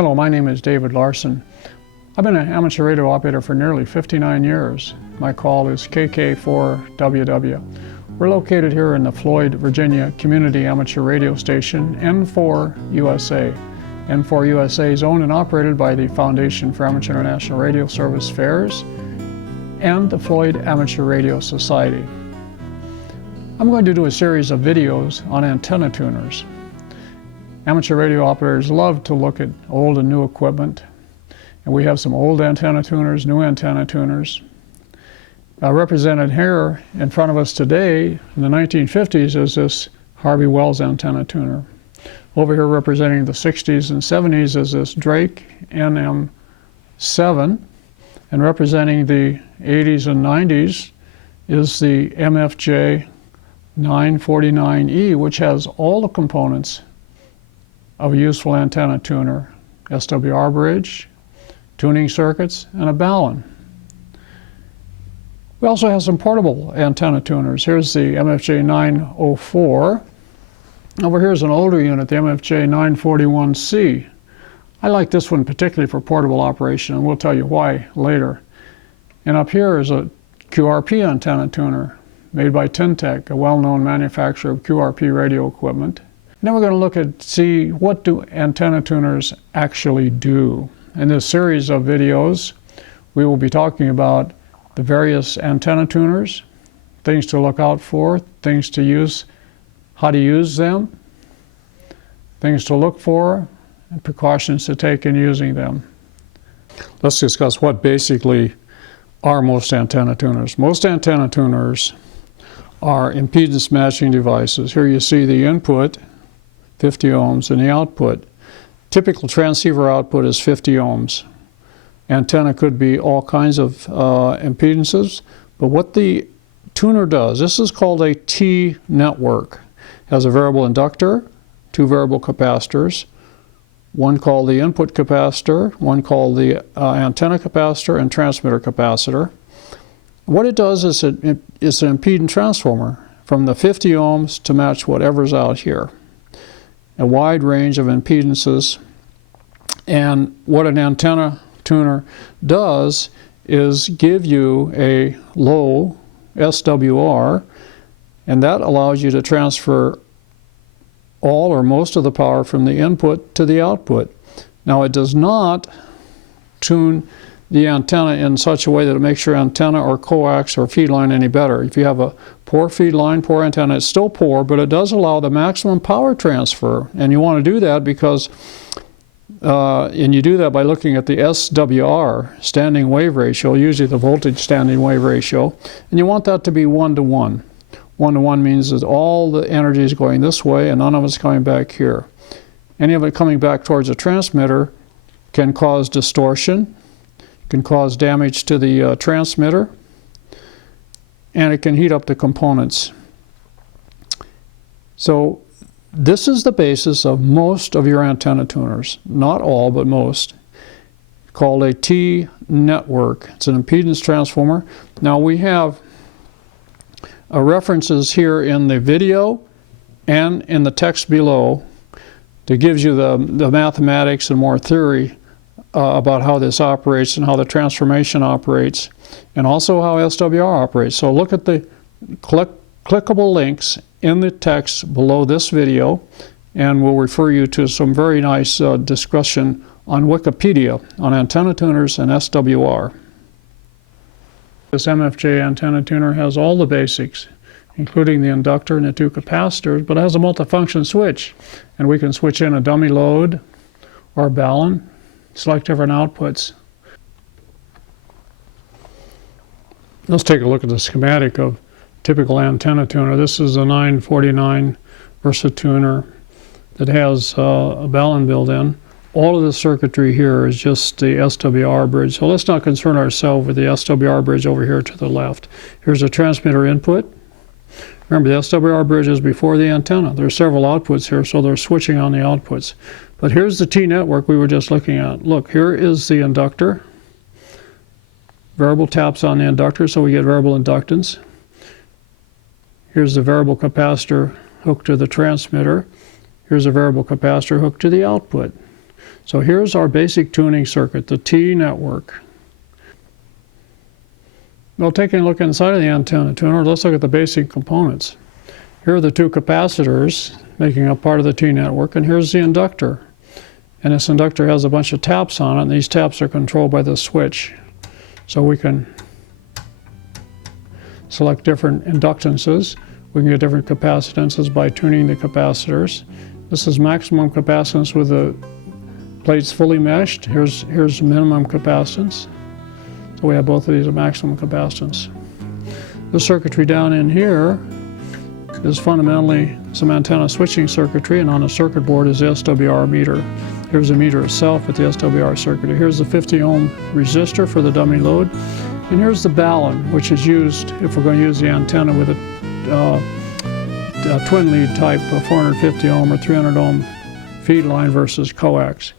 Hello, my name is David Larson. I've been an amateur radio operator for nearly 59 years. My call is KK4WW. We're located here in the Floyd, Virginia Community Amateur Radio Station, N4USA. N4USA is owned and operated by the Foundation for Amateur International Radio Service Fairs and the Floyd Amateur Radio Society. I'm going to do a series of videos on antenna tuners. Amateur radio operators love to look at old and new equipment, and we have some old antenna tuners, new antenna tuners. Represented here in front of us today in the 1950s is this Harvey Wells antenna tuner. Over here representing the 60s and 70s is this Drake NM7, and representing the 80s and 90s is the MFJ 949E, which has all the components of a useful antenna tuner: SWR bridge, tuning circuits, and a balun. We also have some portable antenna tuners. Here's the MFJ 904. Over here is an older unit, the MFJ 941C. I like this one particularly for portable operation, and we'll tell you why later. And up here is a QRP antenna tuner made by Tintec, a well-known manufacturer of QRP radio equipment. And then we're going to look at see what do antenna tuners actually do. In this series of videos, we will be talking about the various antenna tuners, things to look out for, things to use, how to use them, things to look for, and precautions to take in using them. Let's discuss what basically are most antenna tuners. Most antenna tuners are impedance matching devices. Here you see the input, 50 ohms, and the output. Typical transceiver output is 50 ohms. Antenna could be all kinds of impedances, but what the tuner does, this is called a T network. It has a variable inductor, two variable capacitors, one called the input capacitor, one called the antenna capacitor, and transmitter capacitor. What it does is it's an impedance transformer from the 50 ohms to match whatever's out here. A wide range of impedances, and what an antenna tuner does is give you a low VSWR, and that allows you to transfer all or most of the power from the input to the output. Now, it does not tune the antenna in such a way that it makes your antenna or coax or feed line any better. If you have a poor feed line, poor antenna, it's still poor, but it does allow the maximum power transfer. And you want to do that because, and you do that by looking at the SWR, standing wave ratio, usually the voltage standing wave ratio, and you want that to be 1-to-1. 1-to-1 means that all the energy is going this way and none of it's coming back here. Any of it coming back towards a transmitter can cause distortion, can cause damage to the transmitter, and it can heat up the components. So this is the basis of most of your antenna tuners, not all, but most, called a T network. It's an impedance transformer. Now we have references here in the video and in the text below that gives you the mathematics and more theory about how this operates and how the transformation operates, and also how SWR operates. So look at the clickable links in the text below this video, and we'll refer you to some very nice discussion on Wikipedia on antenna tuners and SWR. This MFJ antenna tuner has all the basics, including the inductor and the two capacitors, but it has a multifunction switch, and we can switch in a dummy load or a balun, select different outputs. Let's take a look at the schematic of typical antenna tuner. This is a 949 Versa tuner that has a balun built in. All of the circuitry here is just the SWR bridge. So let's not concern ourselves with the SWR bridge over here to the left. Here's a transmitter input. Remember, the SWR bridge is before the antenna. There are several outputs here, so they're switching on the outputs. But here's the T network we were just looking at. Look, here is the inductor. Variable taps on the inductor, so we get variable inductance. Here's the variable capacitor hooked to the transmitter. Here's a variable capacitor hooked to the output. So here's our basic tuning circuit, the T network. Well, taking a look inside of the antenna tuner, let's look at the basic components. Here are the two capacitors making up part of the T network, and here's the inductor. And this inductor has a bunch of taps on it, and these taps are controlled by the switch. So we can select different inductances. We can get different capacitances by tuning the capacitors. This is maximum capacitance with the plates fully meshed. Here's minimum capacitance. So we have both of these at maximum capacitance. The circuitry down in here is fundamentally some antenna switching circuitry, and on the circuit board is the SWR meter. Here's the meter itself with the SWR circuitry. Here's the 50 ohm resistor for the dummy load. And here's the ballon, which is used if we're going to use the antenna with a twin lead type of 450 ohm or 300 ohm feed line versus coax.